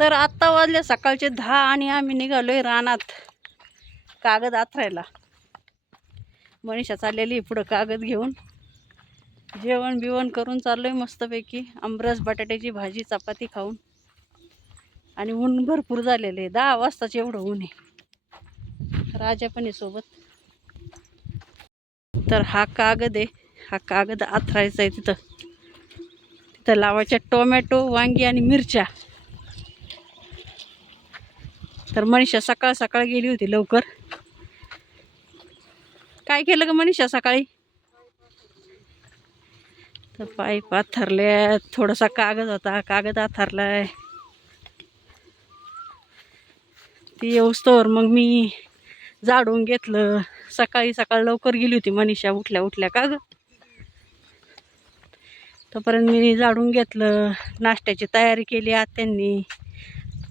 तर आत्ता वाजले सकाळचे 10 आणि आम्ही निघालोय रानात कागद आथरायला. मनीषा चाललेली पुढं कागद घेऊन. जेवण बिवण करून चाललोय मस्तपैकी. आमरस बटाट्याची भाजी चपाती खाऊन. आणि ऊन भरपूर झालेले 10 वाजताच एवढं ऊन आहे. राजा पण आहे सोबत. तर हा कागद आहे. हा कागद आथरायचा आहे तिथं. तिथं लावायच्या टोमॅटो वांगी आणि मिरच्या. तर मनीषा सकाळ सकाळ गेली होती लवकर. काय केलं ग मनीषा सकाळी? तर पाईप आथरले. थोडासा कागद होता, कागद आथरलाय. ती येऊस्तोवर मग मी झाडून घेतलं. सकाळी सकाळ लवकर गेली होती मनीषा उठल्या उठल्या का ग. तोपर्यंत मी झाडून घेतलं. नाश्त्याची तयारी केली आत्यांनी.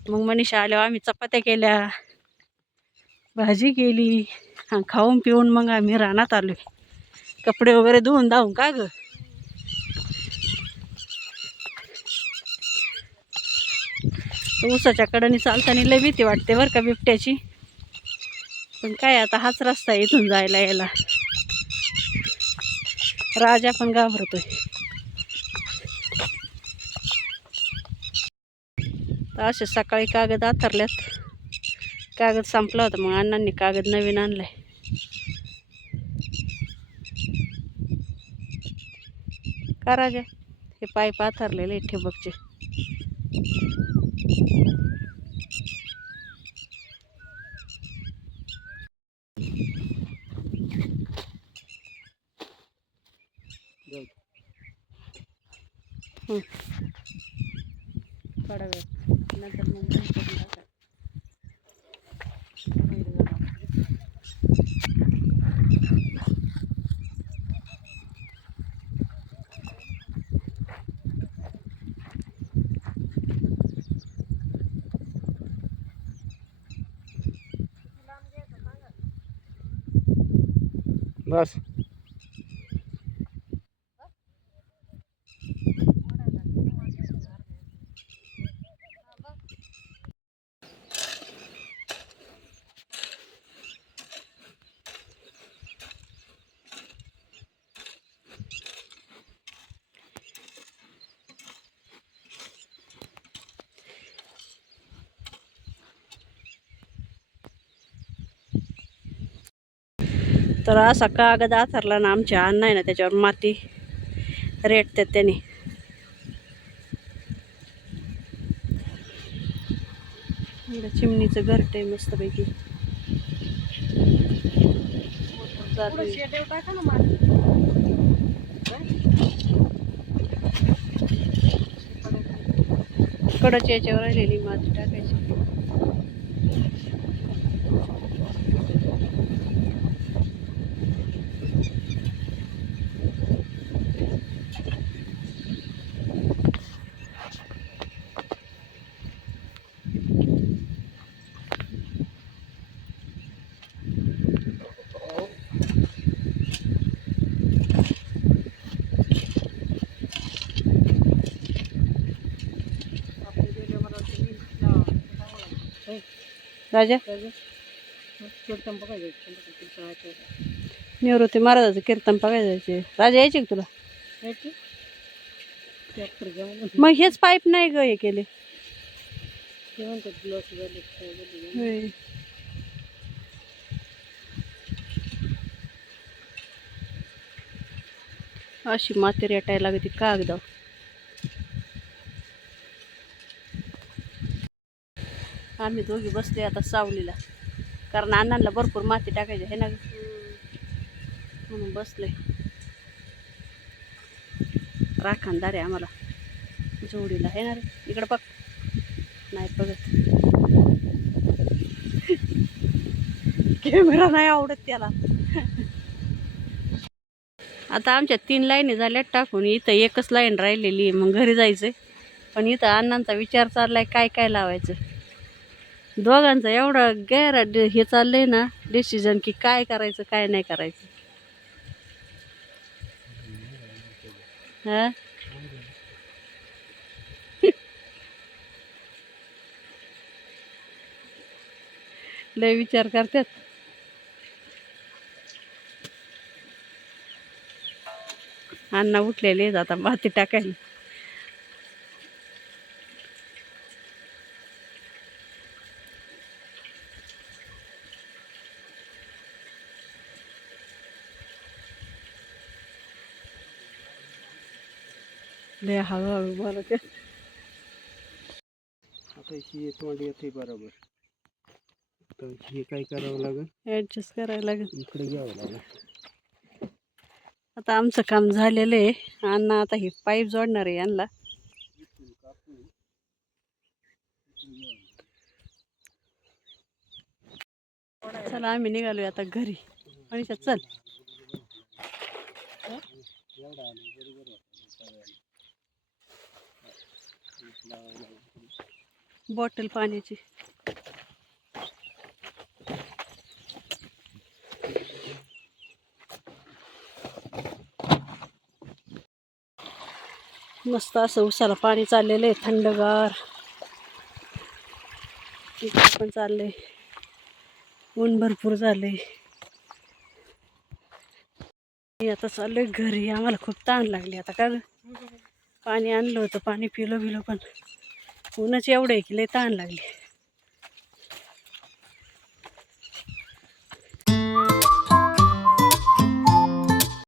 मग मनीषा आल्यावर आम्ही चपात्या केल्या, भाजी केली. खाऊन पिऊन मग आम्ही रानात आलोय. कपडे वगैरे धुवून धावून का ग. ऊसाच्या कडेने चालताना लय भीती वाटते बरं का बिबट्याची. पण काय आता हाच रस्ता आहे इथून जायला यायला. राजा पण घाबरतोय. असे सकाळी कागद आथरल्यात. कागद संपला होता मग अण्णांनी कागद नवीन आणलाय. का राजा? हे पाईप आथरलेले ठिबकचे. थोडा वेळ नंतर मग बस. तर असा कागद आथरला ना आमच्या अण्णा आहे ना त्याच्यावर माती रेटतात त्याने. चिमणीचं घरट आहे मस्तपैकी. कडच्या याच्यावर राहिलेली माती टाकायची. राजा निवृत्ती महाराजाचं कीर्तन बघायला जायचे. राजा यायचे का तुला? मग हेच पाईप नाही ग हे केले. अशी माती रेटायला लागते कागद. आम्ही दोघी बसले आता सावलीला, कारण अण्णांना भरपूर माती टाकायची आहे ना म्हणून बसले. राखणदार आहे आम्हाला जोडीला आहे ना रे. इकडं बघ. नाही बघत. कॅमेरा नाही आवडत त्याला. आता आमच्या 3 लाईनी झाल्यात टाकून. इथं एकच लाईन राहिलेली मग घरी जायचंय. पण इथं अण्णांचा विचार चाललाय काय काय लावायचं. दोघांचं एवढं गैर हे चाललंय ना डिसिजन की काय करायचं काय नाही करायचं. हा लय विचार करतात. अण्णा उठलेले आहेत आता भाती टाकायला. लय हळूहळू बोलत आहेत. आता ही तोंड येते बरोबर. तर हे काय करावं लागेल, ॲडजस्ट करायला लागेल. इकडे घ्यावं लागेल. आता आमचं काम झालेलं आहे. अण्णा आता हे पाईप जोडणार आहे यांना. चला आम्ही निघालोय आता घरी. मनीषा चल. बॉटल पाण्याची. मस्त असं उसाला पाणी चाललेलं आहे थंडगार. इकडे पण चाललंय. ऊन भरपूर झालंय. आता चाललोय घरी. आम्हाला खूप ताण लागली आता. का पाणी आणलं होतं, पाणी पिलं पण ऊनच एवढं आहे की लय ताण लागली.